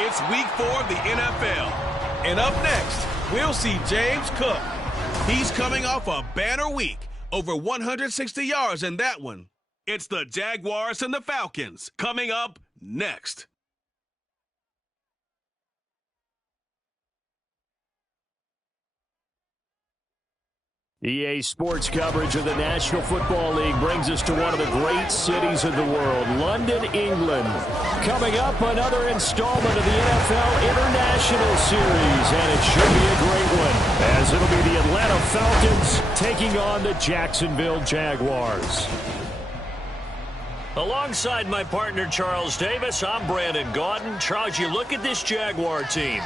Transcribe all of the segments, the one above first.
It's week 4 of the NFL. And up next, we'll see James Cook. He's coming off a banner week. Over 160 yards in that one. It's the Jaguars and the Falcons coming up next. EA Sports coverage of the National Football League brings us to one of the great cities of the world, London, England. Coming up, another installment of the NFL International Series, and it should be a great one, as it'll be the Atlanta Falcons taking on the Jacksonville Jaguars. Alongside my partner, Charles Davis, I'm Brandon Gaudin. Charles, you look at this Jaguar team.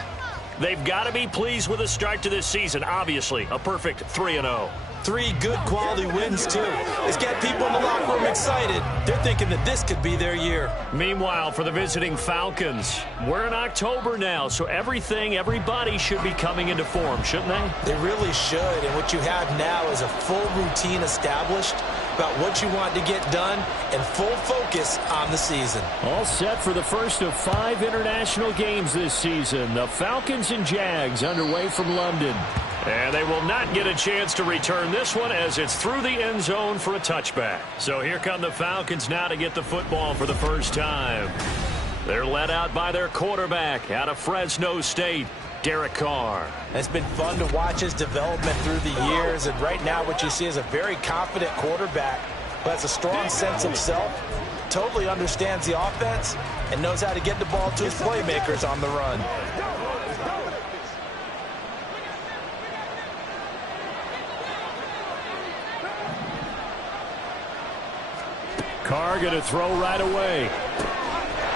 They've got to be pleased with the start to this season. Obviously, a perfect 3-0. 3 good quality wins, too. It's got people in the locker room excited. They're thinking that this could be their year. Meanwhile, for the visiting Falcons, we're in October now, so everybody should be coming into form, shouldn't they? They really should, and what you have now is a full routine established about what you want to get done and full focus on the season. All set for the first of 5 international games this season. The Falcons and Jags underway from London. And they will not get a chance to return this one as it's through the end zone for a touchback. So here come the Falcons now to get the football for the first time. They're led out by their quarterback out of Fresno State, Derek Carr. It's been fun to watch his development through the years, and right now what you see is a very confident quarterback who has a strong sense of self, totally understands the offense, and knows how to get the ball to his playmakers on the run. Carr going to throw right away.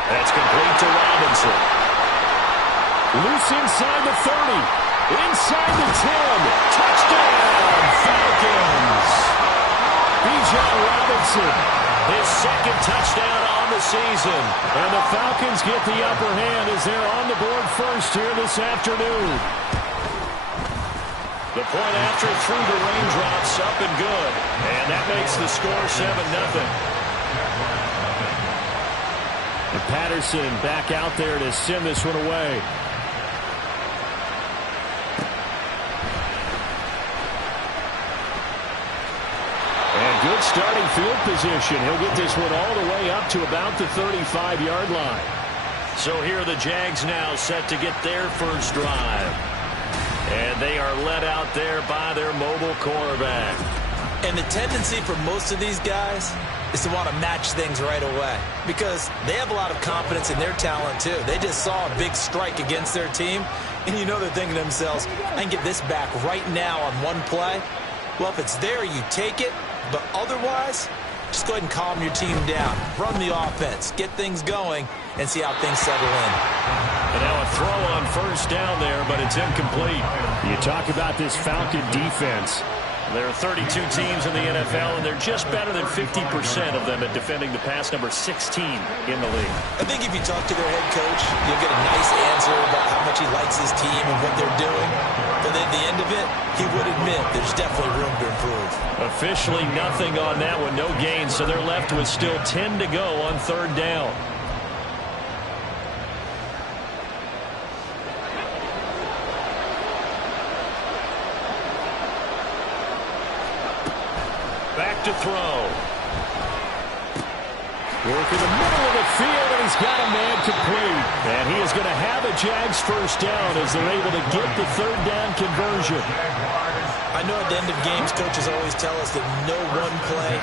That's complete to Robinson. Loose inside the 30. Inside the 10. Touchdown, Falcons. Bijan Robinson. His second touchdown on the season. And the Falcons get the upper hand as they're on the board first here this afternoon. The point after through the raindrops, up and good. And that makes the score 7-0. And Patterson back out there to send this one away. And good starting field position. He'll get this one all the way up to about the 35-yard line. So here are the Jags now set to get their first drive. And they are led out there by their mobile quarterback. And the tendency for most of these guys is to want to match things right away because they have a lot of confidence in their talent too. They just saw a big strike against their team, and you know they're thinking to themselves, I can get this back right now on one play. Well, if it's there, you take it, but otherwise, just go ahead and calm your team down. Run the offense, get things going, and see how things settle in. And now a throw on first down there, but it's incomplete. You talk about this Falcon defense. There are 32 teams in the NFL, and they're just better than 50% of them at defending the pass, number 16 in the league. I think if you talk to their head coach, you'll get a nice answer about how much he likes his team and what they're doing. But at the end of it, he would admit there's definitely room to improve. Officially nothing on that one, no gain, so they're left with still 10 to go on third down. Back to throw. Work in the middle of the field, and he's got a man complete. And he is going to have a Jags first down as they're able to get the third down conversion. I know at the end of games, coaches always tell us that no one play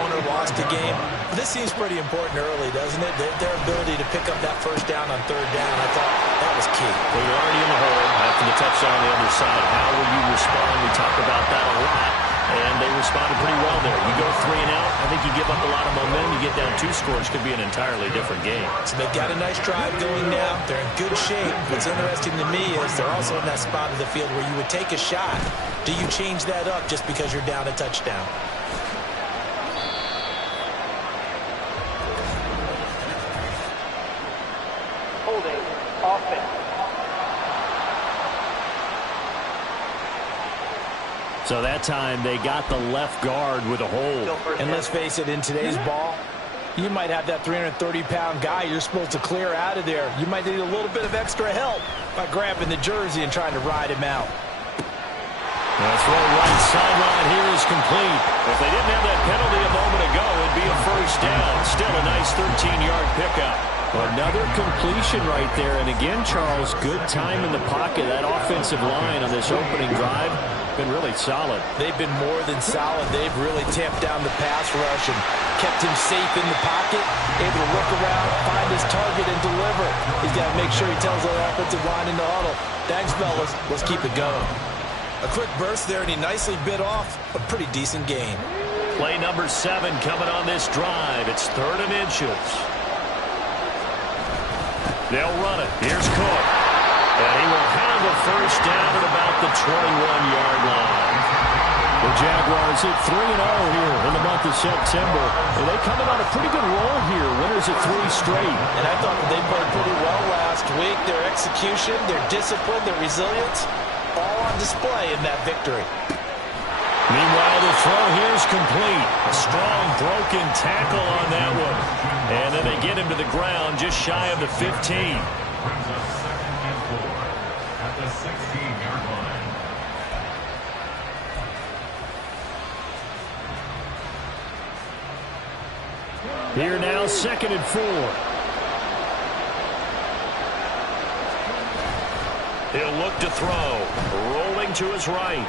won or lost a game. But this seems pretty important early, doesn't it? Their ability to pick up that first down on third down, I thought that was key. Well, you're already in the hole after the touchdown on the other side. How will you respond? We talk about that a lot. And they responded pretty well there. You go 3 and out, I think you give up a lot of momentum. You get down 2 scores, could be an entirely different game. So they've got a nice drive going now. They're in good shape. What's interesting to me is they're also in that spot of the field where you would take a shot. Do you change that up just because you're down a touchdown? Holding offense. So that time they got the left guard with a hold. And let's face it, in today's ball, You might have that 330-pound guy you're supposed to clear out of there. You might need a little bit of extra help by grabbing the jersey and trying to ride him out. The throw right sideline here is complete. If they didn't have that penalty a moment ago, it'd be a first down. Still a nice 13-yard pickup. Another completion right there. And again, Charles, good time in the pocket. That offensive line on this opening drive been really solid. They've been more than solid. They've really tamped down the pass rush and kept him safe in the pocket, able to look around, find his target, and deliver. He's got to make sure he tells our offensive line in the huddle, thanks, fellas. Let's keep it going. A quick burst there, and he nicely bit off a pretty decent gain. Play number 7 coming on this drive. It's 3rd and inches. They'll run it. Here's Cook. And he will have a first down at about the 21-yard line. The Jaguars hit 3-0 here in the month of September. And they come in on a pretty good roll here. Winners at 3 straight. And I thought that they played pretty well last week. Their execution, their discipline, their resilience, all on display in that victory. Meanwhile, the throw here is complete. A strong broken tackle on that one. And then they get him to the ground just shy of the 15. At the 16-yard line. Here now, 2nd and 4. He'll look to throw. Rolling to his right.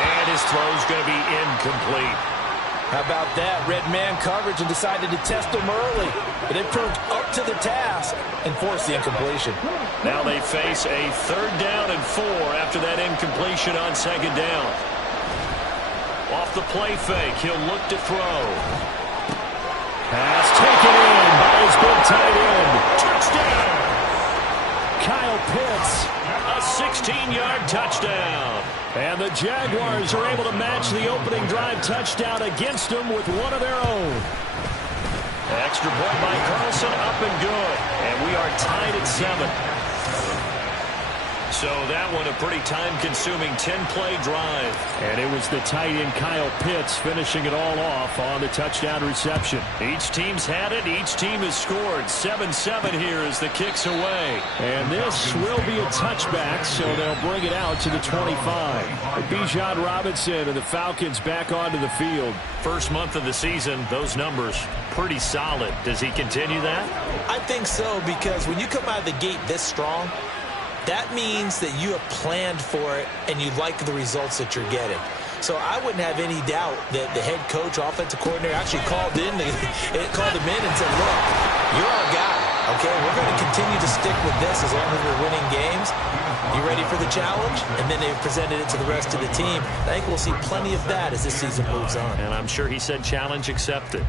And his throw's going to be incomplete. How about that? Red man coverage and decided to test him early. But it proved up to the task and forced the incompletion. Now they face a 3rd down and 4 after that incompletion on 2nd down. Off the play fake, he'll look to throw. Pass taken in by his big tight end. Touchdown! Kyle Pitts. A 16-yard touchdown. And the Jaguars are able to match the opening drive touchdown against them with one of their own. Extra point by Carlson, up and good. And we are tied at 7. So that one a pretty time-consuming 10-play drive. And it was the tight end Kyle Pitts finishing it all off on the touchdown reception. Each team's had it. Each team has scored. 7-7 here as the kick's away. And this will be a touchback, so they'll bring it out to the 25. Bijan Robinson and the Falcons back onto the field. First month of the season, those numbers pretty solid. Does he continue that? I think so, because when you come out of the gate this strong, that means that you have planned for it and you like the results that you're getting. So I wouldn't have any doubt that the head coach, offensive coordinator, actually called him in and said, look, you're our guy, okay? We're going to continue to stick with this as long as we're winning games. You ready for the challenge? And then they presented it to the rest of the team. I think we'll see plenty of that as this season moves on. And I'm sure he said challenge accepted.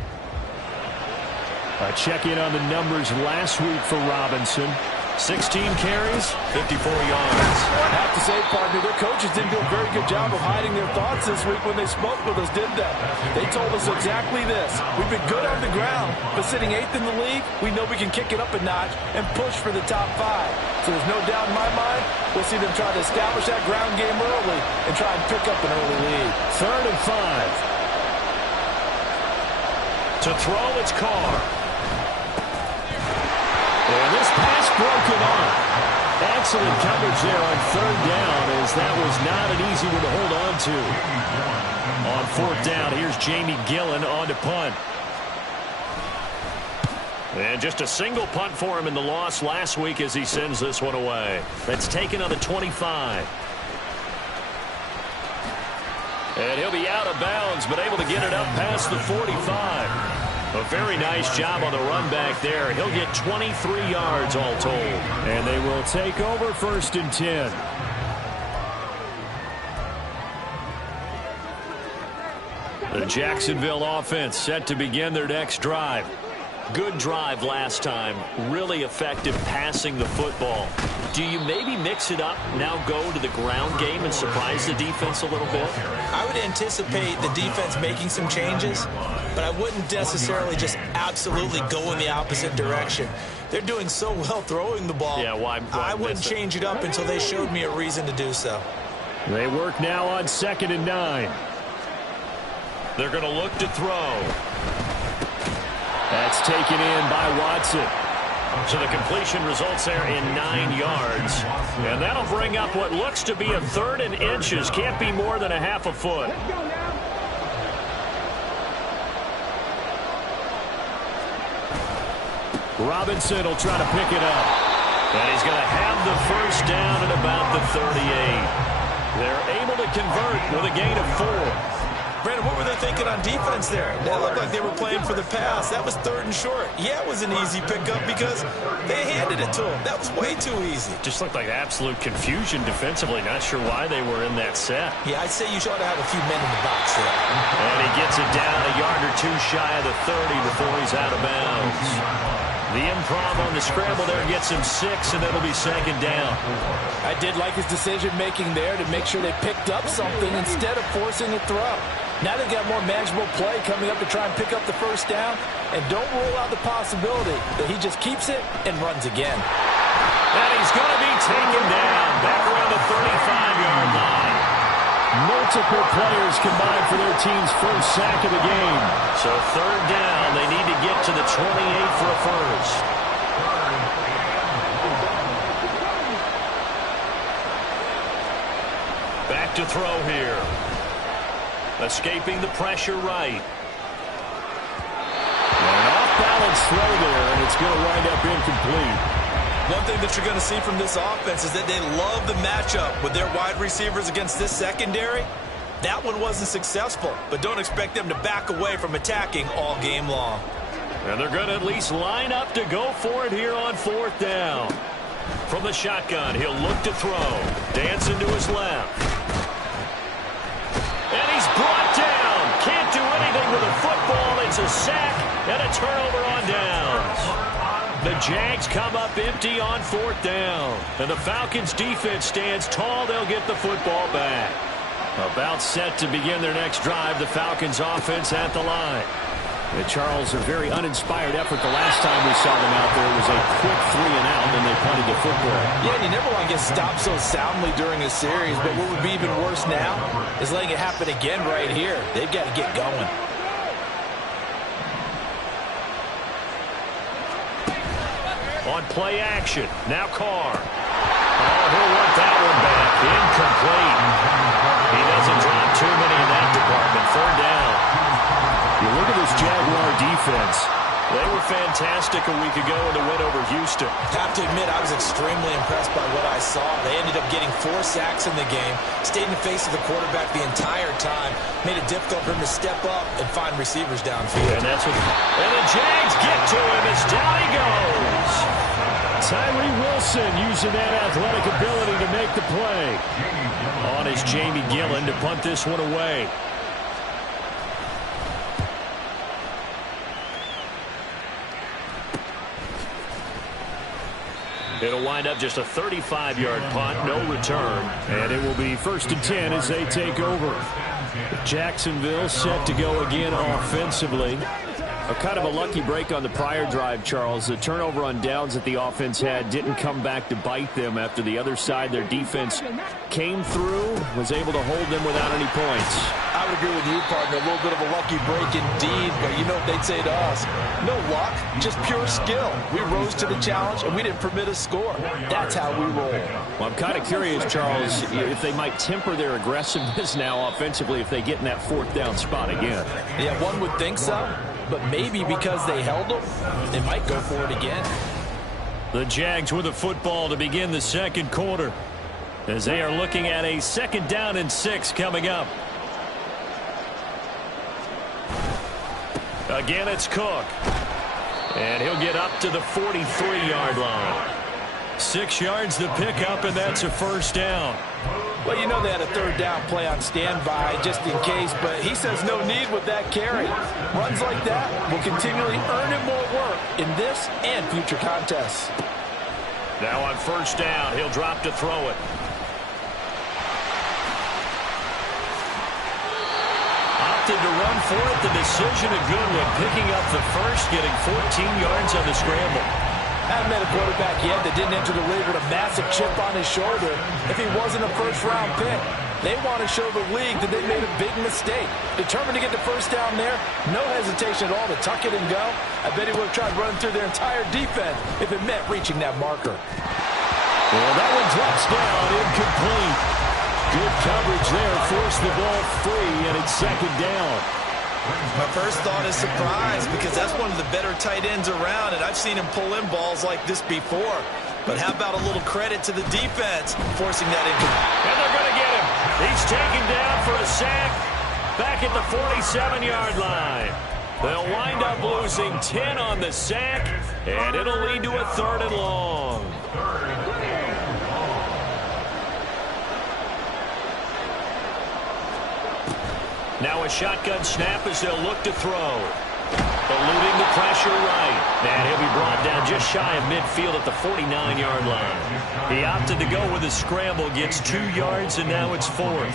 A check-in on the numbers last week for Robinson. 16 carries, 54 yards. I have to say, partner, their coaches didn't do a very good job of hiding their thoughts this week when they spoke with us, did they? They told us exactly this. We've been good on the ground, but sitting 8th in the league, we know we can kick it up a notch and push for the top 5. So there's no doubt in my mind, we'll see them try to establish that ground game early and try and pick up an early lead. 3rd and 5. To throw, it's Carr. And this pass broken off. Excellent coverage there on 3rd down, as that was not an easy one to hold on to. On 4th down, here's Jamie Gillen on to punt. And just a single punt for him in the loss last week as he sends this one away. That's taken on the 25. And he'll be out of bounds, but able to get it up past the 45. A very nice job on the run back there. He'll get 23 yards all told. And they will take over 1st and 10. The Jacksonville offense set to begin their next drive. Good drive last time. Really effective passing the football. Do you maybe mix it up, now go to the ground game and surprise the defense a little bit? I would anticipate the defense making some changes, but I wouldn't necessarily just absolutely go in the opposite direction. They're doing so well throwing the ball. Yeah, why I wouldn't change it up until they showed me a reason to do so. They work now on 2nd and 9. They're going to look to throw. That's taken in by Watson. So the completion results there in 9 yards. And that'll bring up what looks to be a 3rd and inches. Can't be more than a half a foot. Robinson will try to pick it up. And he's going to have the first down at about the 38. They're able to convert with a gain of 4. Brandon, what were they thinking on defense there? They looked like they were playing for the pass. That was 3rd and short. Yeah, it was an easy pickup because they handed it to him. That was way too easy. Just looked like absolute confusion defensively. Not sure why they were in that set. Yeah, I'd say you ought to have a few men in the box there. And he gets it down a yard or 2 shy of the 30 before he's out of bounds. The improv on the scramble there gets him 6, and it'll be 2nd down. I did like his decision-making there to make sure they picked up something instead of forcing a throw. Now they've got more manageable play coming up to try and pick up the first down, and don't rule out the possibility that he just keeps it and runs again. And he's going to be taken down back around the 35-yard line. Multiple players combined for their team's first sack of the game. So 3rd down, they need to get to the 28 for a first. Back to throw here. Escaping the pressure right. An off-balance throw there, and it's going to wind up incomplete. One thing that you're going to see from this offense is that they love the matchup with their wide receivers against this secondary. That one wasn't successful, but don't expect them to back away from attacking all game long. And they're going to at least line up to go for it here on 4th down. From the shotgun, he'll look to throw. Dancing to his left. And he's brought down. Can't do anything with a football. It's a sack and a turnover on downs. The Jags come up empty on 4th down. And the Falcons defense stands tall. They'll get the football back. About set to begin their next drive. The Falcons offense at the line. And Charles, a very uninspired effort the last time we saw them out there. It was a quick 3 and out, and they punted the football. Yeah, and you never want to get stopped so soundly during a series, but what would be even worse now is letting it happen again right here. They've got to get going. On play action, now Carr. Oh, he'll want that one back. Incomplete. He doesn't drop too many in that department. 3rd down. You look at this Jaguar defense. They were fantastic a week ago in the win over Houston. Have to admit, I was extremely impressed by what I saw. They ended up getting 4 sacks in the game, stayed in the face of the quarterback the entire time, made it difficult for him to step up and find receivers downfield. And that's what. And the Jags get to him as down he goes. Tyree Wilson using that athletic ability to make the play. On is Jamie Gillen to punt this one away. It'll wind up just a 35-yard punt, no return. And it will be 1st and 10 as they take over. Jacksonville set to go again offensively. A kind of a lucky break on the prior drive, Charles. The turnover on downs that the offense had didn't come back to bite them after the other side. Their defense came through, was able to hold them without any points. I would agree with you, partner. A little bit of a lucky break indeed, but you know what they'd say to us? No luck, just pure skill. We rose to the challenge, and we didn't permit a score. That's how we roll. Well, I'm kind of curious, Charles, if they might temper their aggressiveness now offensively if they get in that 4th down spot again. Yeah, one would think so, but maybe because they held them, they might go for it again. The Jags with the football to begin the 2nd quarter as they are looking at a 2nd down and 6 coming up. Again, it's Cook. And he'll get up to the 43-yard line. 6 yards to pick up, and that's a 1st down. Well, you know they had a 3rd down play on standby just in case, but he says no need with that carry. Runs like that will continually earn him more work in this and future contests. Now on 1st down, he'll drop to throw it. Opted to run for it. The decision a good one. Picking up the first, getting 14 yards on the scramble. I met a quarterback yet that didn't enter the league with a massive chip on his shoulder if he wasn't a 1st-round pick. They want to show the league that they made a big mistake. Determined to get the first down there, no hesitation at all to tuck it and go. I bet he would have tried running through their entire defense if it meant reaching that marker. Well, that one drops down, incomplete. Good coverage there, forced the ball free, and it's second down. My first thought is surprise, because that's one of the better tight ends around, and I've seen him pull in balls like this before. But how about a little credit to the defense forcing that incomplete? And they're going to get him. He's taken down for a sack back at the 47-yard line. They'll wind up losing 10 on the sack, and it'll lead to a 3rd and long. Now a shotgun snap as they'll look to throw. Eluding the pressure right. And he'll be brought down just shy of midfield at the 49-yard line. He opted to go with a scramble, gets 2 yards, and now it's 4th.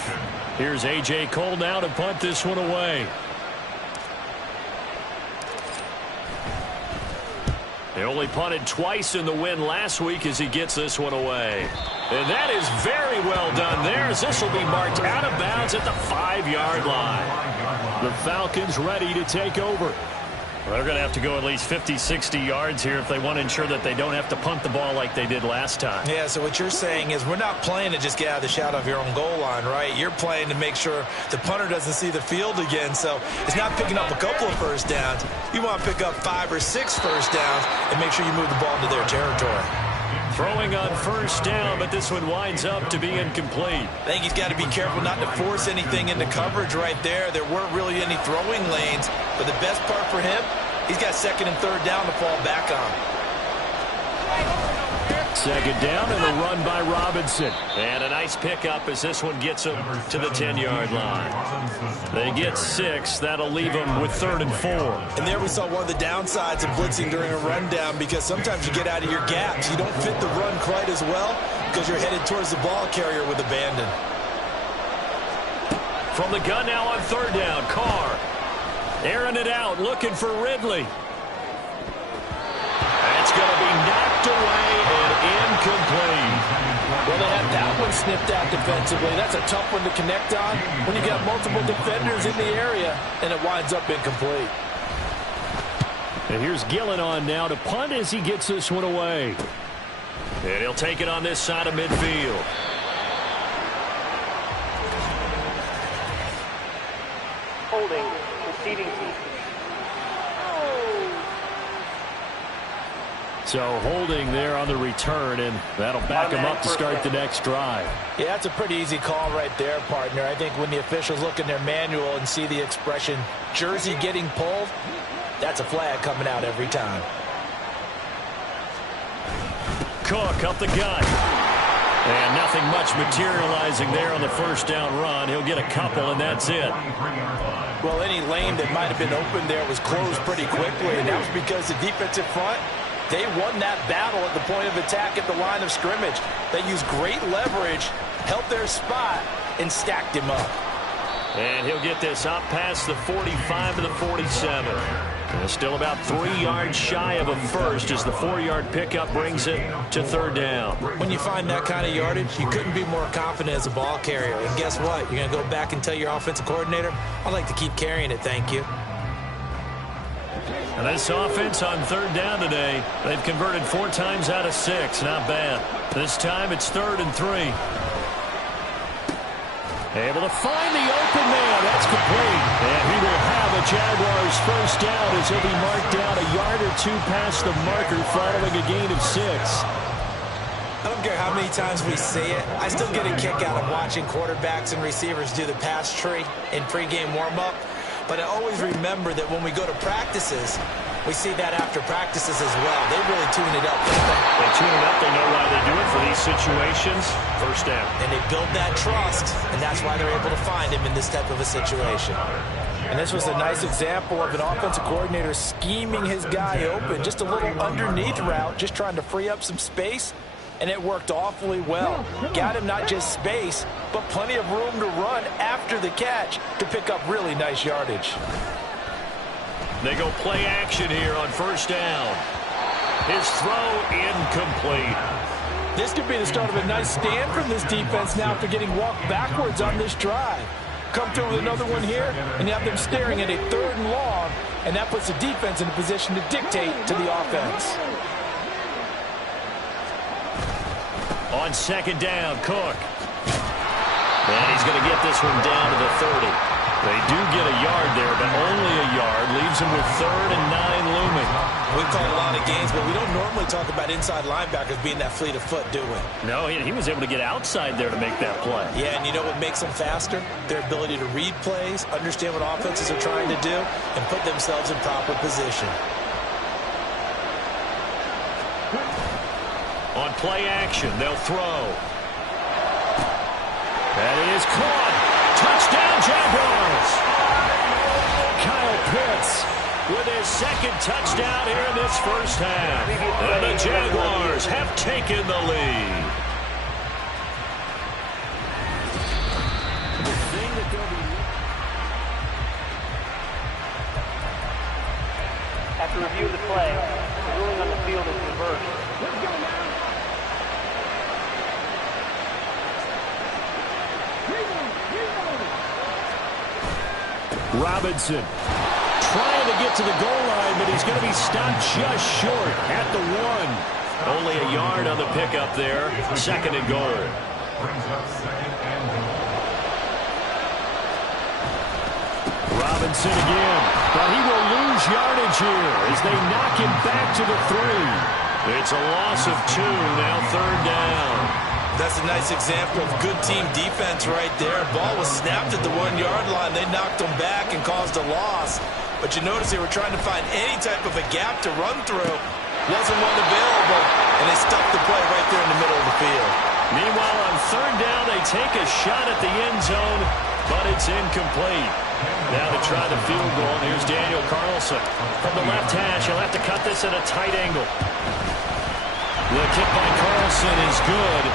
Here's A.J. Cole now to punt this one away. They only punted twice in the win last week as he gets this one away. And that is very well done there, as this will be marked out of bounds at the 5-yard line. The Falcons ready to take over. Well, they're going to have to go at least 50, 60 yards here if they want to ensure that they don't have to punt the ball like they did last time. Yeah, so what you're saying is we're not playing to just get out of the shadow of your own goal line, right? You're playing to make sure the punter doesn't see the field again. So it's not picking up a couple of first downs. You want to pick up 5 or 6 first downs and make sure you move the ball into their territory. Throwing on first down, but this one winds up to be incomplete. I think he's got to be careful not to force anything into coverage right there. There weren't really any throwing lanes, but the best part for him, he's got 2nd and 3rd down to fall back on. 2nd down and a run by Robinson. And a nice pickup as this one gets him to the 10-yard line. They get 6. That'll leave them with 3rd and 4. And there we saw one of the downsides of blitzing during a rundown, because sometimes you get out of your gaps. You don't fit the run quite as well because you're headed towards the ball carrier with abandon. From the gun now on 3rd down, Carr. Airing it out, looking for Ridley. That's going to be knocked away and incomplete. Well, they had that one snipped out defensively. That's a tough one to connect on when you got multiple defenders in the area, and it winds up incomplete. And here's Gillen on now to punt as he gets this one away. And he'll take it on this side of midfield. Holding, receiving team. So holding there on the return, and that'll back him up to start the next drive. Yeah, that's a pretty easy call right there, partner. I think when the officials look in their manual and see the expression jersey getting pulled, that's a flag coming out every time. Cook up the gut. And nothing much materializing there on the first down run. He'll get a couple, and that's it. Well, any lane that might have been open there was closed pretty quickly, and that was because the defensive front, they won that battle at the point of attack at the line of scrimmage. They used great leverage, held their spot, and stacked him up. And he'll get this up past the 45 to the 47. And still about 3 yards shy of a first as the 4-yard pickup brings it to 3rd down. When you find that kind of yardage, you couldn't be more confident as a ball carrier. And guess what? You're going to go back and tell your offensive coordinator, I'd like to keep carrying it, thank you. And this offense on 3rd down today, they've converted 4 times out of 6. Not bad. This time it's 3rd and 3. Able to find the open man. That's complete. And he will have a Jaguars first down as he'll be marked down a yard or 2 past the marker following a gain of 6. I don't care how many times we see it. I still get a kick out of watching quarterbacks and receivers do the pass tree in pregame warm-up. But I always remember that when we go to practices, we see that after practices as well. They really tune it up, don't they? They tune it up. They know why they do it for these situations. First down. And they build that trust, and that's why they're able to find him in this type of a situation. And this was a nice example of an offensive coordinator scheming his guy open. Just a little underneath route, just trying to free up some space. And it worked awfully well. Got him not just space, but plenty of room to run after the catch to pick up really nice yardage. They go play action here on first down. His throw incomplete. This could be the start of a nice stand from this defense now after getting walked backwards on this drive. Come through with another one here, and you have them staring at a 3rd and long, and that puts the defense in a position to dictate to the offense. On 2nd down, Cook. And he's going to get this one down to the 30. They do get a yard there, but only a yard. Leaves him with 3rd and 9 looming. We've called a lot of games, but we don't normally talk about inside linebackers being that fleet of foot, do we? No, he was able to get outside there to make that play. Yeah, and you know what makes them faster? Their ability to read plays, understand what offenses are trying to do, and put themselves in proper position. On play action, they'll throw. That is caught. Touchdown, Jaguars. Kyle Pitts with his 2nd touchdown here in this first half. And the Jaguars have taken the lead. After review of the play, the ruling on the field is reversed. Robinson trying to get to the goal line, but he's going to be stopped just short at the 1. Only a yard on the pickup there. 2nd and goal. Brings up 2nd and goal. Robinson again, but he will lose yardage here as they knock him back to the 3. It's a loss of 2, now 3rd down. That's a nice example of good team defense right there. Ball was snapped at the 1-yard line. They knocked them back and caused a loss. But you notice they were trying to find any type of a gap to run through. Wasn't one available, and they stuffed the play right there in the middle of the field. Meanwhile, on 3rd down, they take a shot at the end zone, but it's incomplete. Now to try the field goal, here's Daniel Carlson. From the left hash, he'll have to cut this at a tight angle. The kick by Carlson is good.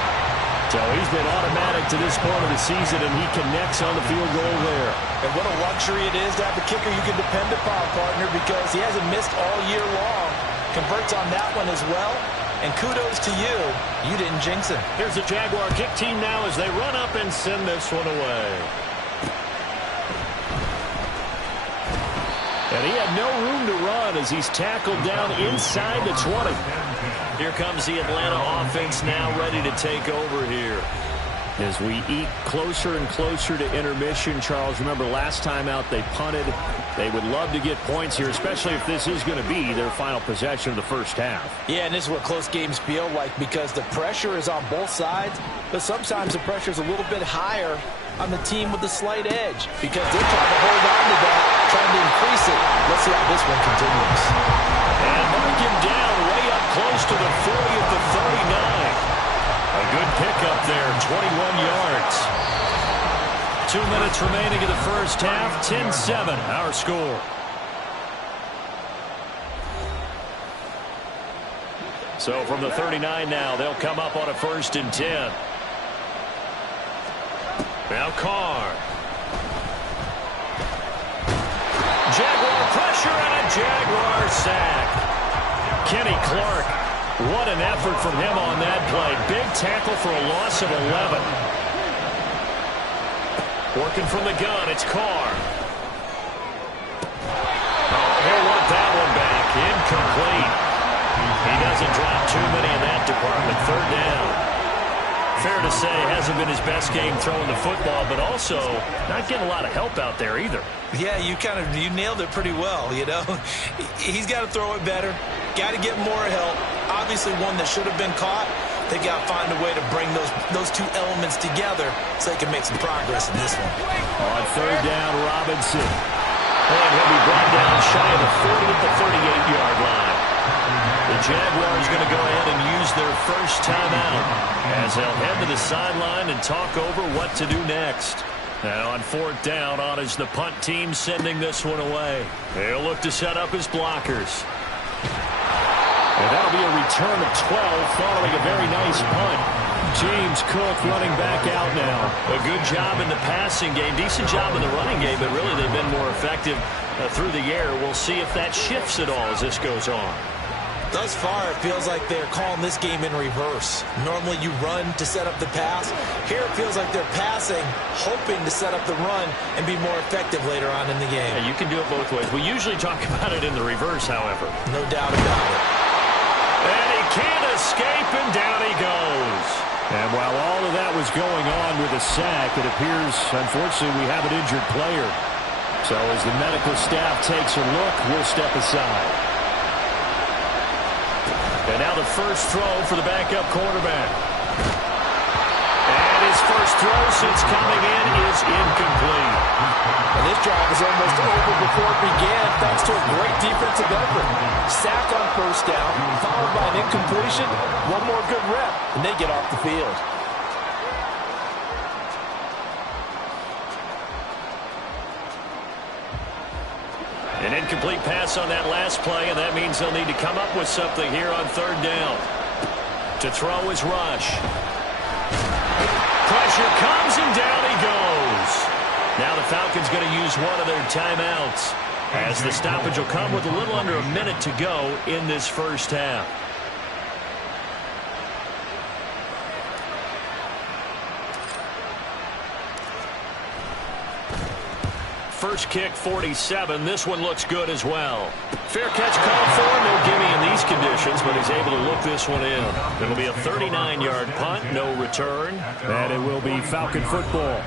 So he's been automatic to this point of the season, and he connects on the field goal there. And what a luxury it is to have a kicker you can depend upon, partner, because he hasn't missed all year long. Converts on that one as well. And kudos to you. You didn't jinx him. Here's the Jaguar kick team now as they run up and send this one away. And he had no room to run as he's tackled down inside the 20. Here comes the Atlanta offense now ready to take over here. As we eat closer and closer to intermission, Charles, remember last time out they punted. They would love to get points here, especially if this is going to be their final possession of the first half. Yeah, and this is what close games feel like because the pressure is on both sides, but sometimes the pressure is a little bit higher on the team with the slight edge because they're trying to hold on to that, trying to increase it. Let's see how this one continues. And mark him down way up close to the 40 at the 39. A good pickup there, 21 yards. 2 minutes remaining in the first half, 10-7, our score. So from the 39 now, they'll come up on a 1st and 10. Now Carr. Jaguar pressure and a Jaguar sack. Kenny Clark, what an effort from him on that play. Big tackle for a loss of 11. Working from the gun, it's Carr. Oh, he'll want that one back. Incomplete. He doesn't drop too many in that department. 3rd down. Fair to say, hasn't been his best game throwing the football, but also not getting a lot of help out there either. Yeah, you nailed it pretty well, you know. He's got to throw it better. Got to get more help. Obviously one that should have been caught. They got to find a way to bring those two elements together so they can make some progress in this one. On 3rd down, Robinson. And he'll be brought down shy of the 40 at the 38-yard line. The Jaguars going to go ahead and use their first timeout as they'll head to the sideline and talk over what to do next. Now on 4th down, on is the punt team sending this one away. They'll look to set up his blockers. And that'll be a return of 12 following a very nice punt. James Cook running back out now. A good job in the passing game, decent job in the running game, but really they've been more effective through the air. We'll see if that shifts at all as this goes on. Thus far, it feels like they're calling this game in reverse. Normally you run to set up the pass. Here it feels like they're passing, hoping to set up the run and be more effective later on in the game. Yeah, you can do it both ways. We usually talk about it in the reverse, however. No doubt about it. And he can't escape, and down he goes. And while all of that was going on with a sack, it appears, unfortunately, we have an injured player. So as the medical staff takes a look, we'll step aside. And now the first throw for the backup quarterback. And his first throw since coming in is incomplete. And this drive is almost over before it began thanks to a great defensive effort. Sack on first down, followed by an incompletion, one more good rep, and they get off the field. An incomplete pass on that last play, and that means they'll need to come up with something here on third down. To throw is Rush. Pressure comes, and down he goes. Now the Falcons going to use one of their timeouts, as the stoppage will come with a little under a minute to go in this first half. First kick, 47. This one looks good as well. Fair catch called for. No gimme in these conditions, but he's able to look this one in. It'll be a 39-yard punt, no return. And it will be Falcon football.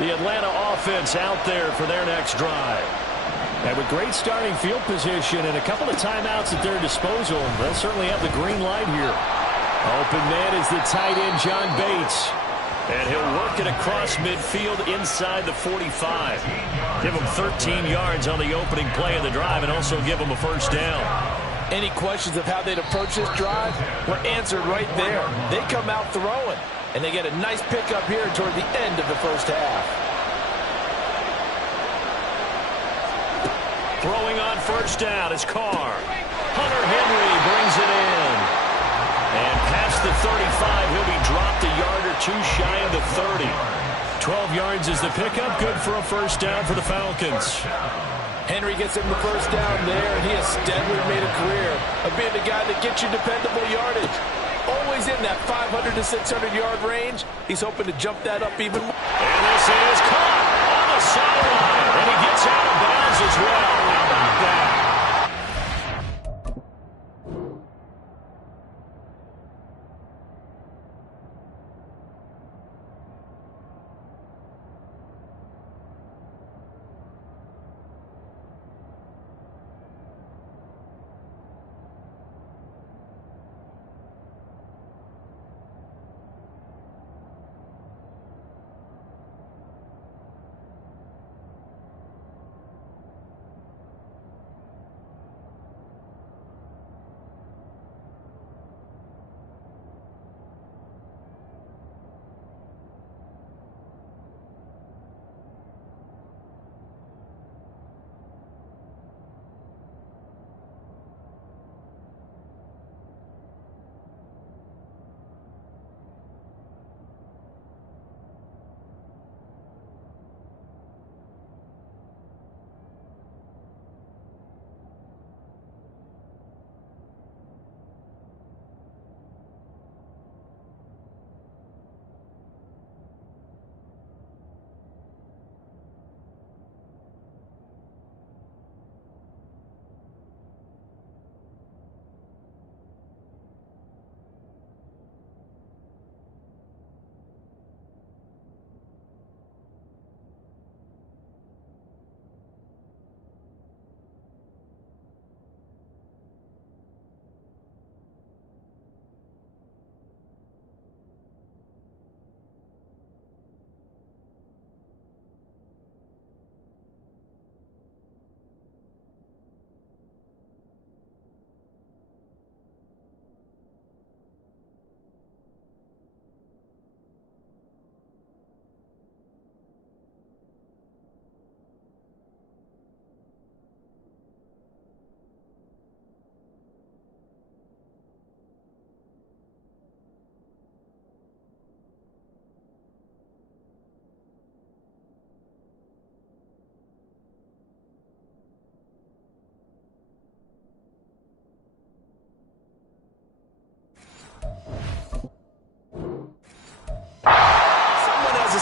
The Atlanta offense out there for their next drive. And with great starting field position and a couple of timeouts at their disposal, they'll certainly have the green light here. Open man is the tight end, John Bates. And he'll work it across midfield inside the 45. Give him 13 yards on the opening play of the drive and also give him a first down. Any questions of how they'd approach this drive were answered right there. They come out throwing, and they get a nice pickup here toward the end of the first half. Throwing on first down is Carr. Hunter Henry brings it in. And past the 35, he'll be dropped a yard or two shy of the 30. 12 yards is the pickup. Good for a first down for the Falcons. Henry gets him the first down there, and he has steadily made a career of being the guy that gets you dependable yardage. Always in that 500 to 600-yard range. He's hoping to jump that up even more. And this is caught on the sideline. And he gets out of bounds as well. How about that?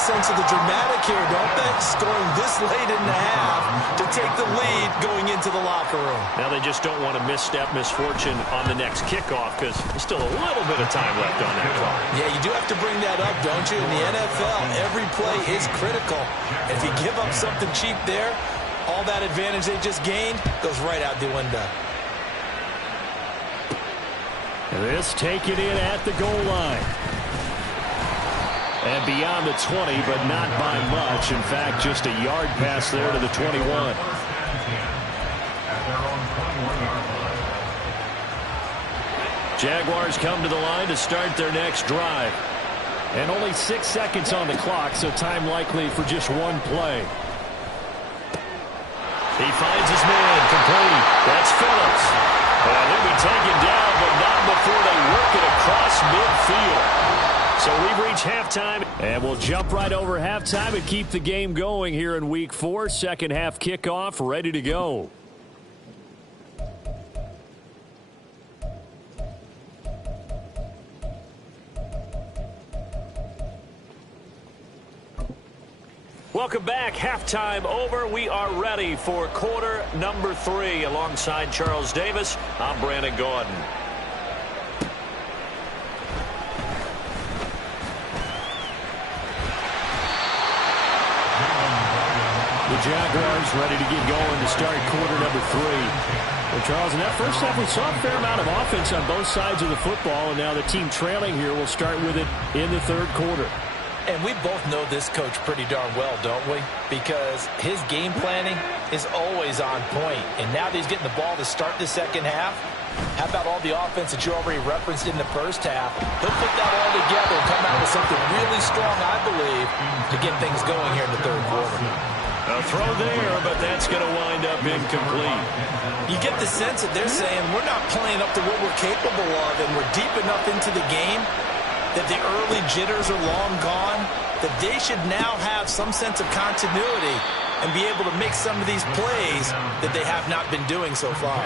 sense of the dramatic here, don't they? Scoring this late in the half to take the lead going into the locker room. Now they just don't want to misstep misfortune on the next kickoff because there's still a little bit of time left on that clock. Yeah, you do have to bring that up, don't you? In the NFL, every play is critical. If you give up something cheap there, all that advantage they just gained goes right out the window. This taken in at the goal line. And beyond the 20, but not by much. In fact, just a yard pass there to the 21. Jaguars come to the line to start their next drive. And only 6 seconds on the clock, so time likely for just one play. He finds his man, complete. That's Phillips. And he'll be taken down, but not before they work it across midfield. So we've reached halftime. And we'll jump right over halftime and keep the game going here in Week 4. Second half kickoff, ready to go. Welcome back. Halftime over. We are ready for quarter number 3. Alongside Charles Davis, I'm Brandon Gaudin. The Jaguars ready to get going to start quarter number 3. Well, Charles, in that first half, we saw a fair amount of offense on both sides of the football, and now the team trailing here will start with it in the third quarter. And we both know this coach pretty darn well, don't we? Because his game planning is always on point. And now that he's getting the ball to start the second half, how about all the offense that you already referenced in the first half? He'll put that all together and come out with something really strong, I believe, to get things going here in the third quarter. A throw there, but that's going to wind up incomplete. You get the sense that they're saying we're not playing up to what we're capable of, and we're deep enough into the game that the early jitters are long gone, that they should now have some sense of continuity and be able to make some of these plays that they have not been doing so far.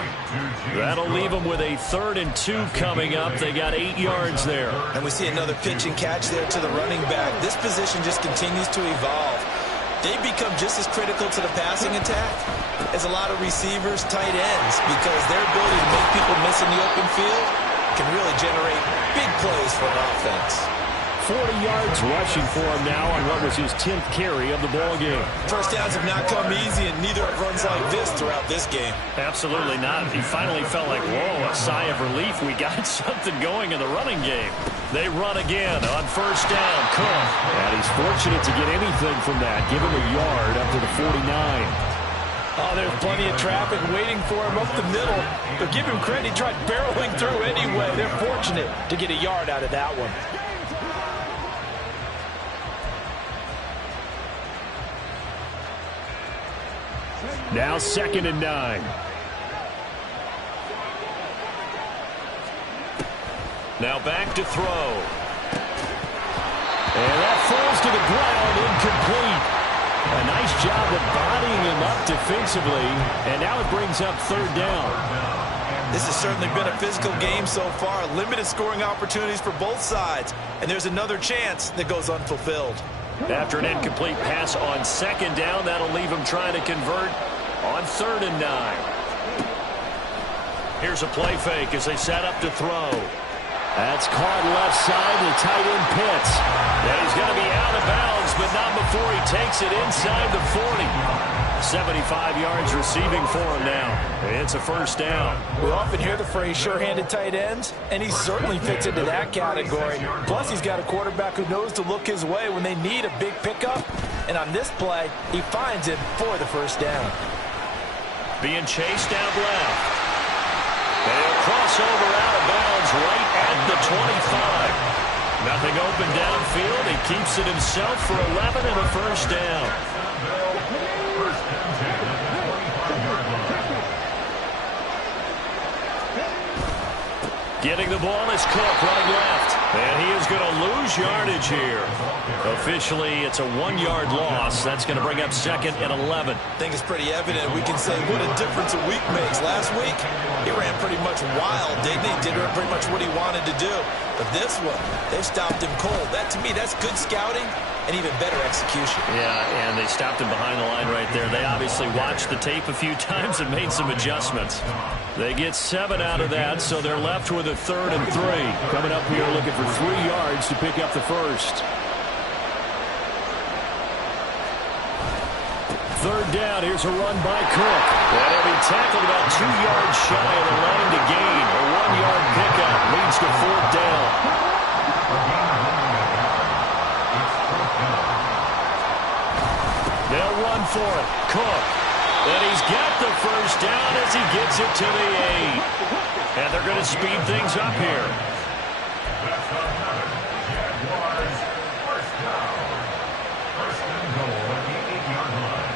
That'll leave them with a 3rd and 2 coming up. They got 8 yards there. And we see another pitch and catch there to the running back. This position just continues to evolve. They become just as critical to the passing attack as a lot of receivers, tight ends, because their ability to make people miss in the open field can really generate big plays for an offense. 40 yards rushing for him now on what was his 10th carry of the ball game. First downs have not come easy, and neither have runs like this throughout this game. Absolutely not. He finally felt like, whoa, a sigh of relief. We got something going in the running game. They run again on first down. Cook. And he's fortunate to get anything from that. Give him a yard up to the 49. Oh, there's plenty of traffic waiting for him up the middle. But give him credit, he tried barreling through anyway. They're fortunate to get a yard out of that one. Now 2nd and 9. Now back to throw. And that falls to the ground, incomplete. A nice job of bodying him up defensively, and now it brings up 3rd down. This has certainly been a physical game so far. Limited scoring opportunities for both sides, and there's another chance that goes unfulfilled. After an incomplete pass on 2nd down, that'll leave him trying to convert on 3rd and 9. Here's a play fake as they set up to throw. That's caught left side, the tight end Pitts. And he's going to be out of bounds, but not before he takes it inside the 40. 75 yards receiving for him now. It's a first down. We often hear the phrase sure-handed tight ends, and he certainly fits into that category. Plus, he's got a quarterback who knows to look his way when they need a big pickup. And on this play, he finds it for the first down. Being chased out left. And he'll cross over out of bounds right at the 25. Nothing open downfield. He keeps it himself for 11 and a first down. Getting the ball is Cook running left. And he is going to lose yardage here. Officially, it's a 1-yard loss. That's going to bring up 2nd and 11. I think it's pretty evident. We can say what a difference a week makes. Last week, he ran pretty much wild, didn't he? Did pretty much what he wanted to do. But this one, they stopped him cold. That, to me, that's good scouting and even better execution. Yeah, and they stopped him behind the line right there. They obviously watched the tape a few times and made some adjustments. They get 7 out of that, so they're left with a 3rd and 3. Coming up here looking for 3 yards to pick up the first. 3rd down, here's a run by Cook. And he'll be tackled about 2 yards shy of the line to gain. A 1-yard pickup leads to 4th down. They'll run for it. Cook. And he's got the first down as he gets it to the 8. And they're going to speed things up here. Jaguars, first down. First and goal at the 8-yard line.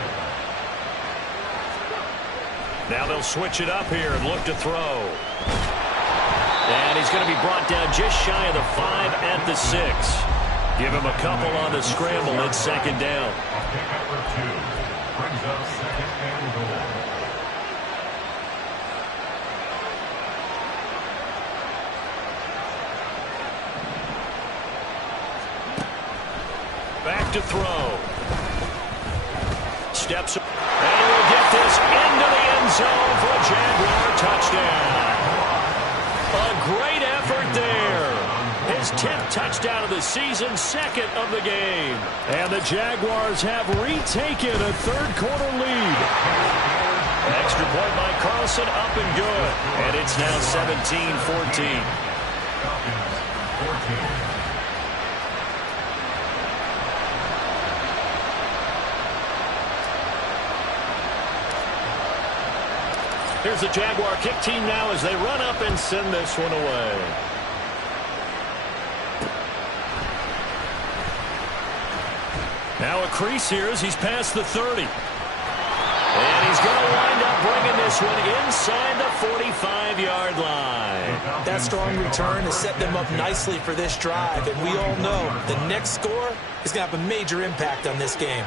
Now they'll switch it up here and look to throw. And he's going to be brought down just shy of the 5 at the 6. Give him a couple on the scramble. It's 2nd down. Pickup for 2. Brings up 2nd and goal. Back to throw. Steps. And he'll get this into the end zone for a Jaguar touchdown. A great effort there. His 10th touchdown of the season, 2nd of the game. And the Jaguars have retaken a 3rd quarter lead. Extra point by Carlson, up and good. And it's now 17-14. Falcons, 14. Here's the Jaguar kick team now as they run up and send this one away. Now a crease here as he's past the 30. And he's going to wind up bringing this one inside the 45-yard line. That strong return has set them up nicely for this drive, and we all know the next score is going to have a major impact on this game.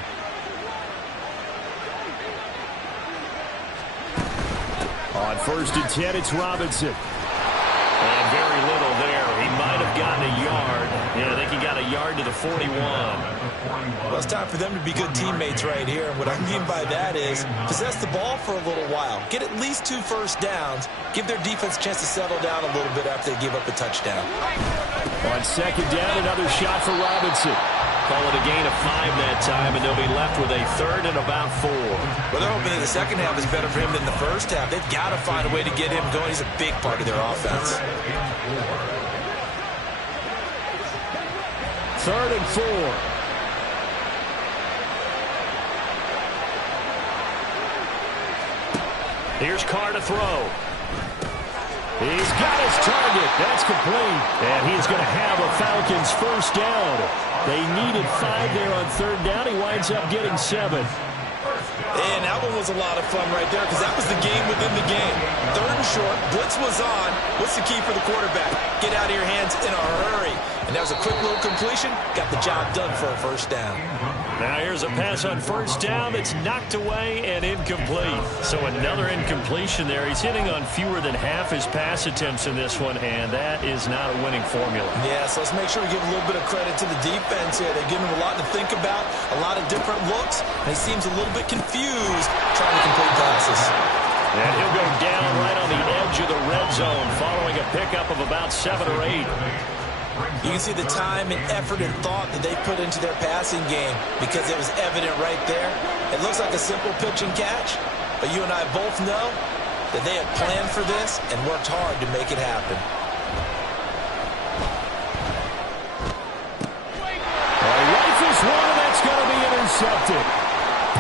On 1st and 10, it's Robinson. And very little there. He might have gotten a yard. Yeah, I think he got a yard to the 41. Well, it's time for them to be good teammates right here. And what I mean by that is possess the ball for a little while. Get at least 2 first downs. Give their defense a chance to settle down a little bit after they give up a touchdown. On 2nd down, another shot for Robinson. Call it a gain of 5 that time, and they'll be left with a 3rd and about 4. Well, they're hoping that the second half is better for him than the first half. They've got to find a way to get him going. He's a big part of their offense. 3rd and 4. Here's Carr to throw. He's got his target. That's complete. And he's going to have a Falcons first down. They needed 5 there on 3rd down. He winds up getting 7. And that one was a lot of fun right there because that was the game within the game. 3rd and short, blitz was on. What's the key for the quarterback? Get out of your hands in a hurry. And that was a quick little completion. Got the job done for a first down. Now here's a pass on 1st down that's knocked away and incomplete. So another incompletion there. He's hitting on fewer than half his pass attempts in this one, and that is not a winning formula. Yeah, so let's make sure we give a little bit of credit to the defense here. They've given him a lot to think about, a lot of different looks, and he seems a little bit confused trying to complete passes. And he'll go down right on the edge of the red zone following a pickup of about 7 or 8. You can see the time and effort and thought that they put into their passing game because it was evident right there. It looks like a simple pitch and catch, but you and I both know that they had planned for this and worked hard to make it happen. Rifles one, that's going to be intercepted.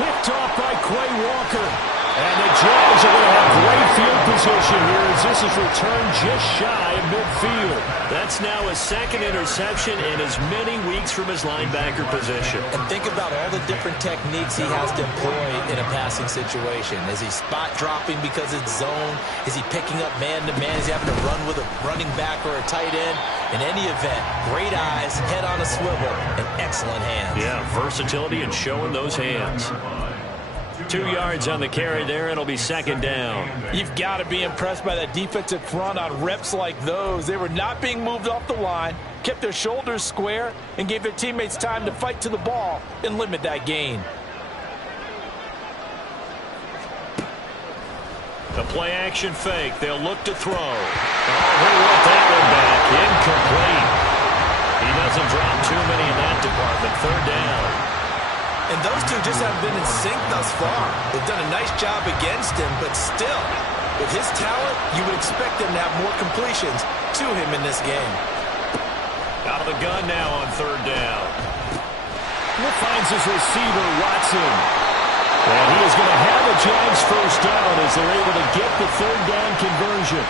Picked off by Quay Walker. And the Jags are going to have great field position here as this is returned just shy of midfield. That's now his 2nd interception in as many weeks from his linebacker position. And think about all the different techniques he has to employ in a passing situation. Is he spot dropping because it's zone? Is he picking up man-to-man? Is he having to run with a running back or a tight end? In any event, great eyes, head on a swivel, and excellent hands. Yeah, versatility and showing those hands. 2 yards on the carry there. It'll be second down. You've got to be impressed by that defensive front on reps like those. They were not being moved off the line, kept their shoulders square, and gave their teammates time to fight to the ball and limit that gain. The play action fake. They'll look to throw. Oh, he went that one back. Incomplete. He doesn't drop too many in that department. Third down. And those two just haven't been in sync thus far. They've done a nice job against him, but still, with his talent, you would expect them to have more completions to him in this game. Out of the gun now on third down. He finds his receiver, Watson. And he is going to have a Jags first down as they're able to get the third down conversion.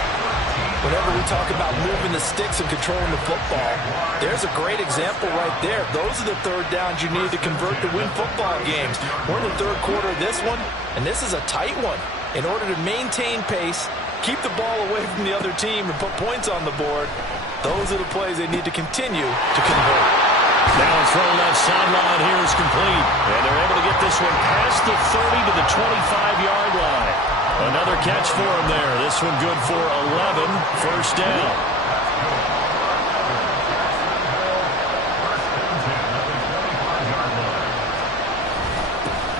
Whenever we talk about moving the sticks and controlling the football, there's a great example right there. Those are the third downs you need to convert to win football games. We're in the third quarter of this one, and this is a tight one. In order to maintain pace, keep the ball away from the other team, and put points on the board, those are the plays they need to continue to convert. Now a throw left sideline here is complete. And they're able to get this one past the 30 to the 25-yard line. Another catch for him there. This one good for 11. First down.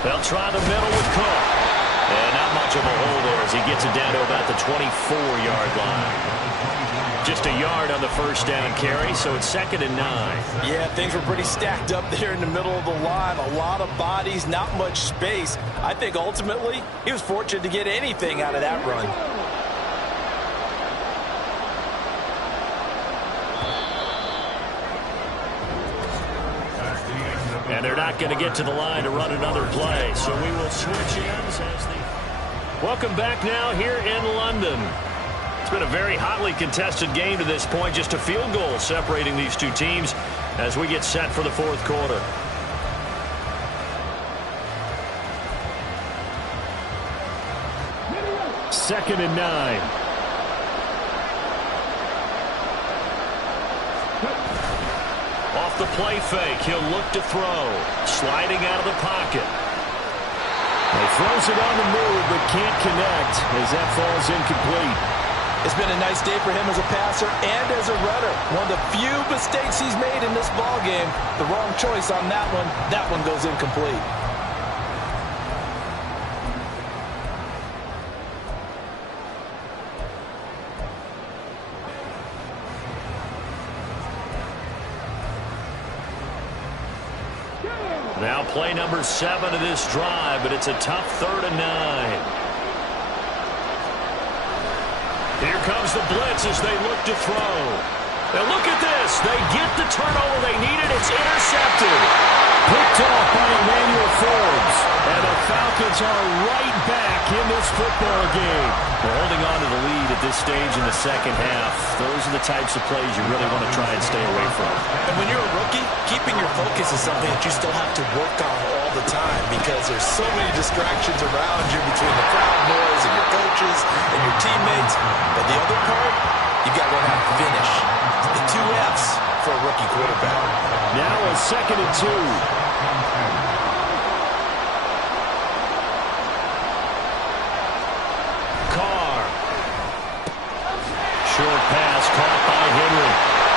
They'll try the middle with Cook. And not much of a hole there as he gets it down to about the 24-yard line. Just a yard on the first down carry, so it's 2nd and 9. Yeah, things were pretty stacked up there in the middle of the line. A lot of bodies, not much space. I think ultimately he was fortunate to get anything out of that run. And they're not going to get to the line to run another play, so we will switch ends as they... Welcome back now here in London. It's been a very hotly contested game to this point. Just a field goal separating these two teams as we get set for the fourth quarter. Second and 9. Off the play fake, he'll look to throw. Sliding out of the pocket. He throws it on the move, but can't connect as that falls incomplete. It's been a nice day for him as a passer and as a runner. One of the few mistakes he's made in this ballgame. The wrong choice on that one. That one goes incomplete. Now play number 7 of this drive, but it's a tough 3rd and 9. Here comes the blitz as they look to throw. Now look at this. They get the turnover they needed. It's intercepted. Picked off by Emmanuel Forbes. And the Falcons are right back in this football game. They're holding on to the lead at this stage in the second half. Those are the types of plays you really want to try and stay away from. And when you're a rookie, keeping your focus is something that you still have to work on all the time because there's so many distractions around you between the crowd noise and your coaches and your teammates. But the other part, you've got to learn how to finish. The 2 F's for a rookie quarterback. Now a 2nd and 2. Short pass caught by Henry.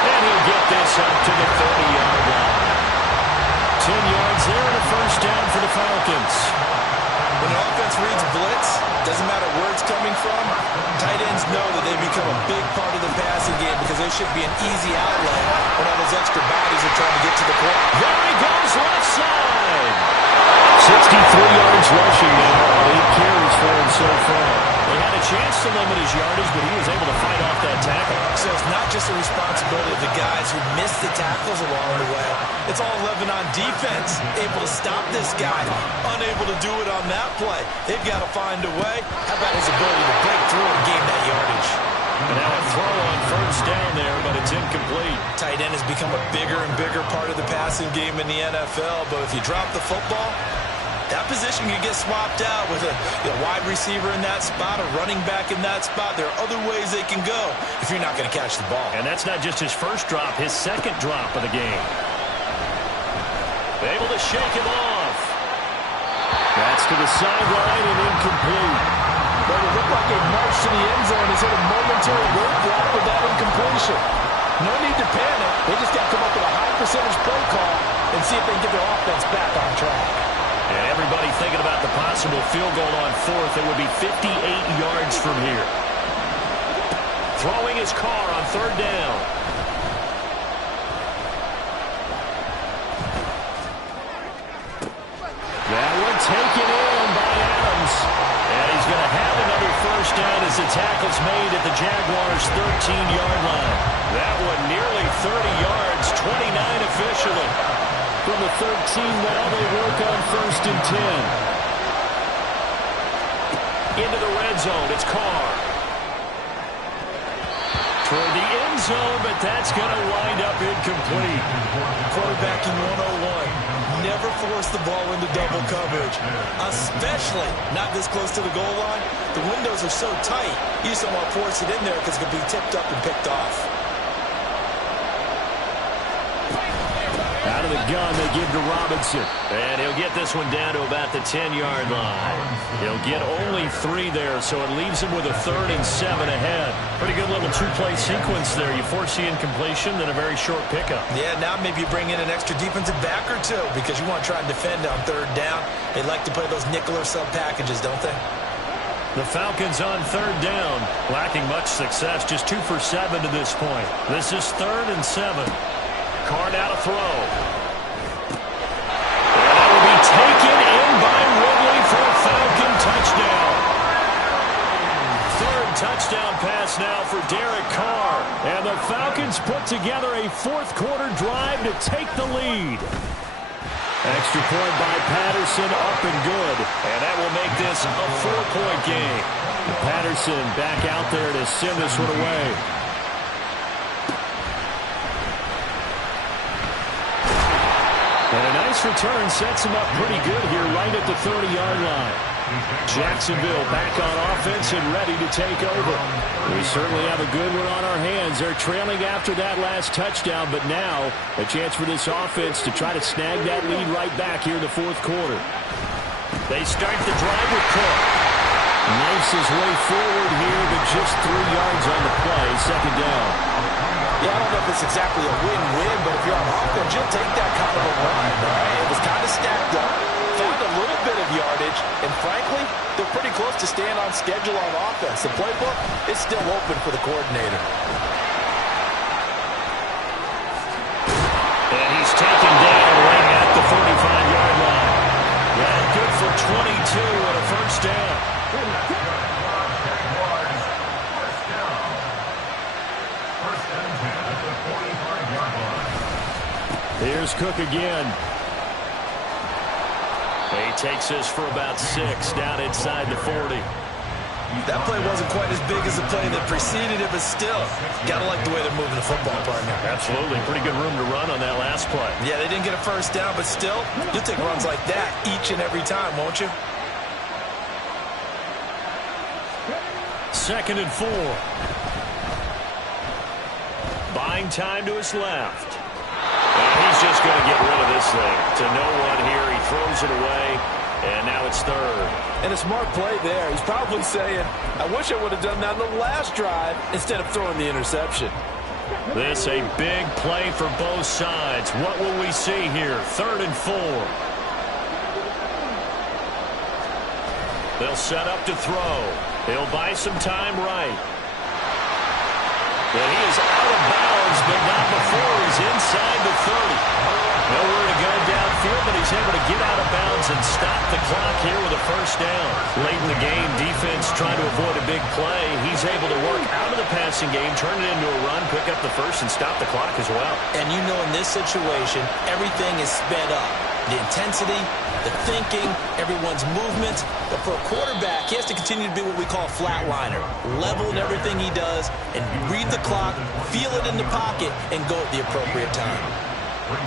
And he'll get this up to the 30-yard line. 10 yards there and a first down for the Falcons. When an offense reads blitz, doesn't matter where it's coming from, tight ends know that they become a big part of the passing game because there should be an easy outlet when all those extra bodies are trying to get to the quarterback. There he goes left side. 63 yards rushing now. 8 carries for him so far. They had a chance to limit his yardage, but he was able to fight off that tackle. So it's not just the responsibility of the guys who missed the tackles along the way. It's all 11 on defense, able to stop this guy, unable to do it on that play. They've got to find a way. How about his ability to break through and gain that yardage? And now a throw on first down there, but it's incomplete. Tight end has become a bigger and bigger part of the passing game in the NFL, but if you drop the football, that position can get swapped out with a wide receiver in that spot, a running back in that spot. There are other ways they can go if you're not going to catch the ball. And that's not just his first drop, his second drop of the game. Able to shake him off. That's to the sideline and incomplete. But it looked like a march to the end zone has hit a momentary roadblock with that incompletion. No need to panic. They just got to come up with a high percentage play call and see if they can get their offense back on track. And everybody thinking about the possible field goal on fourth. It would be 58 yards from here. Throwing his car on third down. That one taken in by Adams. And he's going to have another first down as the tackle's made at the Jaguars' 13-yard line. That one nearly 30 yards, 29 officially. From the 13 now, they work on first and 10. Into the red zone, it's Carr. Toward the end zone, but that's going to wind up incomplete. Quarterbacking 101. Never force the ball into double coverage, especially not this close to the goal line. The windows are so tight, you just don't want to force it in there because it could be tipped up and picked off. Out of the gun, they give to Robinson. And he'll get this one down to about the 10-yard line. He'll get only 3 there, so it leaves him with a 3rd and 7 ahead. Pretty good little 2-play sequence there. You force the incompletion, then a very short pickup. Yeah, now maybe you bring in an extra defensive back or two because you want to try and defend on third down. They like to play those nickel or sub packages, don't they? The Falcons on third down, lacking much success, just 2 for 7 to this point. This is 3rd and 7. Carr now to throw. And that will be taken in by Ridley for a Falcon touchdown. 3rd touchdown pass now for Derek Carr. And the Falcons put together a fourth-quarter drive to take the lead. Extra point by Patterson, up and good. And that will make this a 4-point game. And Patterson back out there to send this one away. And a nice return sets him up pretty good here right at the 30-yard line. Jacksonville back on offense and ready to take over. We certainly have a good one on our hands. They're trailing after that last touchdown, but now a chance for this offense to try to snag that lead right back here in the fourth quarter. They start the drive with Cook. Knifes his way forward here, but just 3 yards on the play, second down. Yeah, I don't know if it's exactly a win-win, but if you're on offense, you'll take that kind of a run, right? It was kind of stacked up, found a little bit of yardage, and frankly, they're pretty close to staying on schedule on offense. The playbook is still open for the coordinator. And he's taken down right at the 45-yard line. Yeah, good for 22 and a first down. Here's Cook again. He takes this for about 6 down inside the 40. That play wasn't quite as big as the play that preceded it, but still, gotta like the way they're moving the football, partner. Absolutely. Pretty good room to run on that last play. Yeah, they didn't get a first down, but still, you'll take runs like that each and every time, won't you? 2nd and 4. Buying time to his left. And he's just going to get rid of this thing. To no one here. He throws it away. And now it's 3rd. And a smart play there. He's probably saying, I wish I would have done that on the last drive instead of throwing the interception. This a big play for both sides. What will we see here? 3rd and 4. They'll set up to throw. He'll buy some time right. And he is out of bounds, but not before he's inside the 30. Nowhere to go downfield, but he's able to get out of bounds and stop the clock here with a first down. Late in the game, defense trying to avoid a big play. He's able to work out of the passing game, turn it into a run, pick up the first, and stop the clock as well. And you know in this situation, everything is sped up. The intensity, the thinking, everyone's movement. But for a quarterback, he has to continue to be what we call a flatliner. Level in everything he does and read the clock, feel it in the pocket, and go at the appropriate time.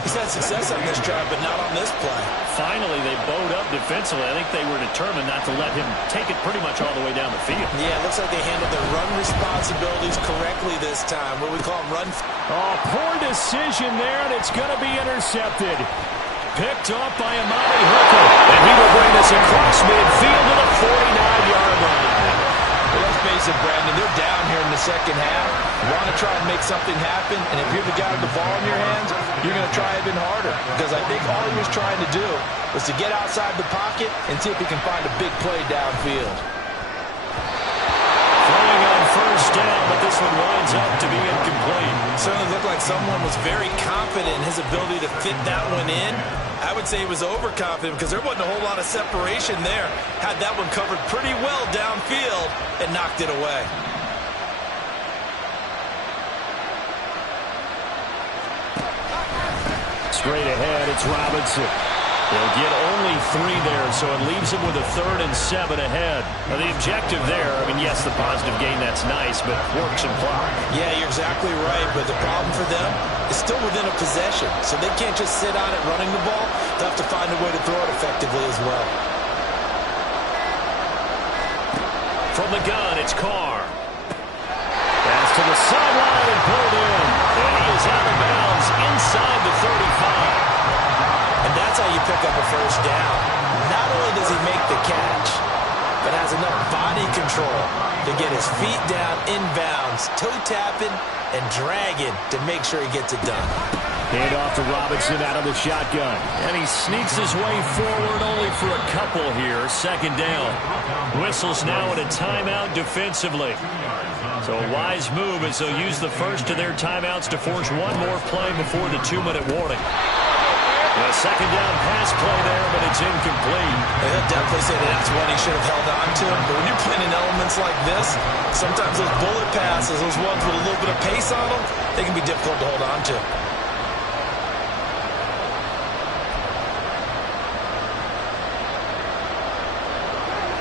He's had success on this drive, but not on this play. Finally, they bowed up defensively. I think they were determined not to let him take it pretty much all the way down the field. Yeah, it looks like they handled their run responsibilities correctly this time. What we call them run. Oh, poor decision there, and it's going to be intercepted. picked off by Amani Hooker. And he will bring this across midfield to the 49-yard line. Well, let's face it, Brandon, they're down here in the second half. You want to try and make something happen, and if you're the guy with the ball in your hands, you're going to try even harder. Because I think all he was trying to do was to get outside the pocket and see if he can find a big play downfield. Throwing on first down, but this one winds up to be incomplete. Certainly looked like someone was very confident in his ability to fit that one in. I would say he was overconfident because there wasn't a whole lot of separation there. Had that one covered pretty well downfield and knocked it away. Straight ahead, it's Robinson. They'll get only 3 there, so it leaves them with a 3rd and 7 ahead. Now, the objective there, I mean, yes, the positive gain, that's nice, but work some clock. Yeah, you're exactly right, but the problem for them is still within a possession, so they can't just sit on it running the ball. They'll have to find a way to throw it effectively as well. From the gun, it's Carr. Pass to the sideline and pulled in. And he is out of bounds inside the 35. And that's how you pick up a first down. Not only does he make the catch, but has enough body control to get his feet down inbounds, toe tapping and dragging to make sure he gets it done. Hand off to Robinson out of the shotgun. And he sneaks his way forward only for a couple here. 2nd down. Whistles now at a timeout defensively. So a wise move as they'll use the first of their timeouts to force one more play before the 2-minute warning. A 2nd down pass play there, but it's incomplete. He'll definitely say that that's one he should have held on to. But when you're playing in elements like this, sometimes those bullet passes, those ones with a little bit of pace on them, they can be difficult to hold on to.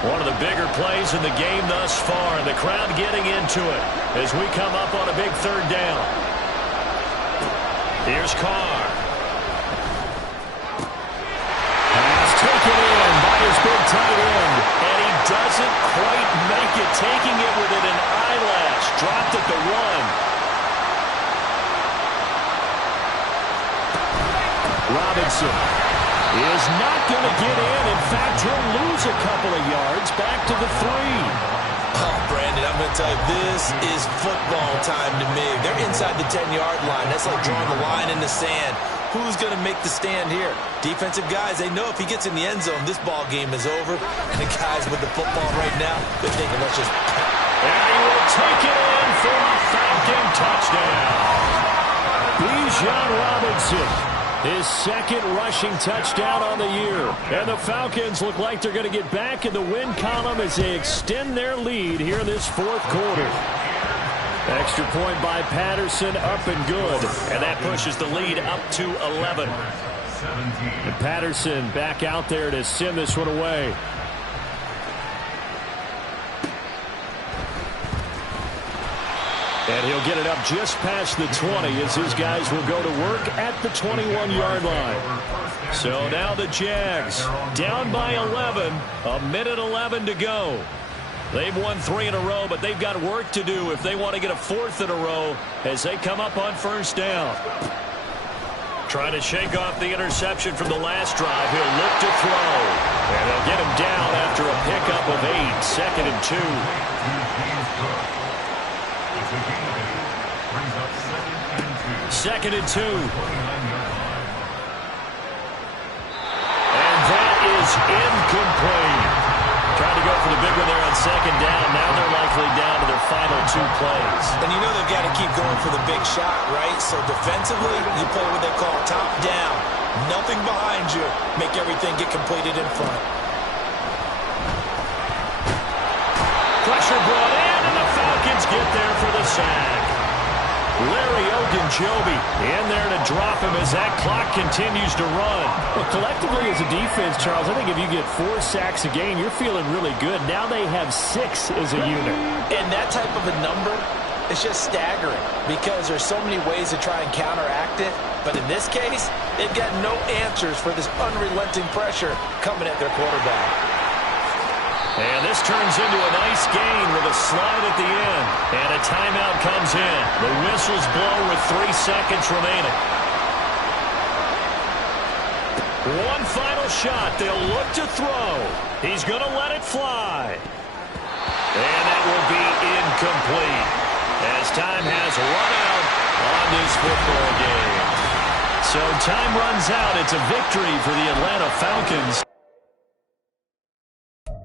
One of the bigger plays in the game thus far. The crowd getting into it as we come up on a big 3rd down. Here's Carr. Taken in by his big tight end. And he doesn't quite make it. Taking it within an eyelash. Dropped at the 1. Robinson is not going to get in. In fact, he'll lose a couple of yards back to the 3. Oh, Brandon, I'm going to tell you, this is football time to me. They're inside the 10-yard line. That's like drawing the line in the sand. Who's going to make the stand here? Defensive guys, they know if he gets in the end zone, this ball game is over. And the guys with the football right now, they're thinking, let's just... And he will take it in for a Falcon touchdown. Bijan Robinson, his 2nd rushing touchdown on the year. And the Falcons look like they're going to get back in the win column as they extend their lead here in this 4th quarter. Extra point by Patterson, up and good. And that pushes the lead up to 11. And Patterson back out there to send this one away. And he'll get it up just past the 20 as his guys will go to work at the 21-yard line. So now the Jags down by 11, a minute 11 to go. They've won 3 in a row, but they've got work to do if they want to get a 4th in a row as they come up on first down. Trying to shake off the interception from the last drive. He'll look to throw. And they'll get him down after a pickup of 8. 2nd and 2. Second and 2. And that is incomplete. Trying to go for the big one there on 2nd down. Now they're likely down to their final 2 plays. And you know they've got to keep going for the big shot, right? So defensively, you play what they call top down. Nothing behind you. Make everything get completed in front. Pressure brought in, and the Falcons get there for the sack. Larry Ogunjobi in there to drop him as that clock continues to run. Well, collectively as a defense, Charles, I think if you get 4 sacks a game, you're feeling really good. Now they have 6 as a unit. And that type of a number is just staggering because there's so many ways to try and counteract it. But in this case, they've got no answers for this unrelenting pressure coming at their quarterback. And this turns into a nice gain with a slide at the end. And a timeout comes in. The whistles blow with 3 seconds remaining. shot. They'll look to throw. He's going to let it fly. And that will be incomplete as time has run out on this football game. So time runs out. It's a victory for the Atlanta Falcons.